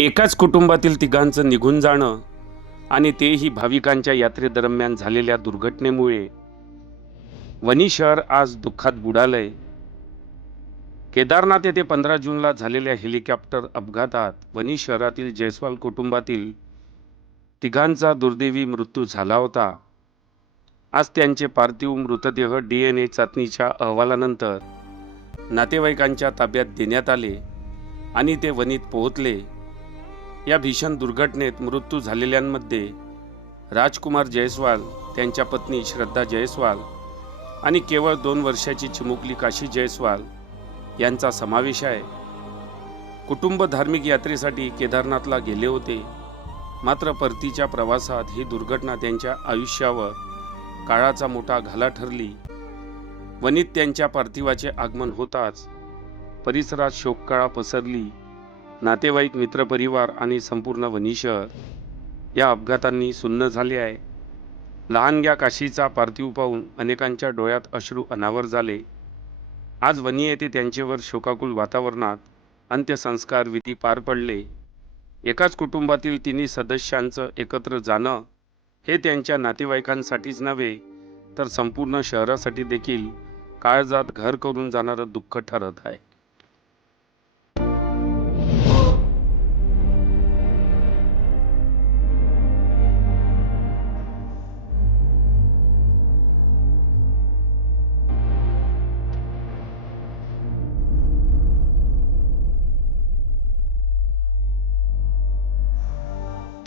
एकाच कुटुंबातील तिघांचं निघून जाणं आणि तेही भाविकांच्या यात्रेदरम्यान झालेल्या दुर्घटनेमुळे वनी शहर आज दुःखात बुडालंय. केदारनाथ येथे पंधरा जूनला झालेल्या हेलिकॉप्टर अपघातात वनी शहरातील जयस्वाल कुटुंबातील तिघांचा दुर्दैवी मृत्यू झाला होता. आज त्यांचे पार्थिव मृतदेह डी एन ए चाचणीच्या अहवालानंतर नातेवाईकांच्या ताब्यात देण्यात आले आणि ते वनीत पोहोचले. या भीषण दुर्घटनेत मृत्यू झालेल्यांमध्ये राजकुमार जयस्वाल त्यांच्या पत्नी श्रद्धा जयस्वाल आणि केवळ दोन वर्षाची चिमुकली काशी जयस्वाल यांचा समावेश आहे. कुटुंब धार्मिक यात्रेसाठी केदारनाथला गेले होते. मात्र परतीच्या प्रवासात ही दुर्घटना त्यांच्या आयुष्यावर काळाचा मोठा घाला ठरली. वनीत त्यांच्या पार्थिवाचे आगमन होताच परिसरात शोककळा पसरली. नातेवाईक मित्रपरिवार आणि संपूर्ण वनी शहर या अपघातांनी सुन्न झाले आहे. लहानग्या काशीचा पार्थिव पाहून अनेकांच्या डोळ्यात अश्रू अनावर झाले. आज वनी येथे त्यांचेवर शोकाकुल वातावरणात अंत्यसंस्कार विधी पार पडले. एकाच कुटुंबातील तिन्ही सदस्यांचं एकत्र जाणं हे त्यांच्या नातेवाईकांसाठीच नव्हे तर संपूर्ण शहरासाठी देखील काळजात घर करून जाणारं दुःख ठरत आहे.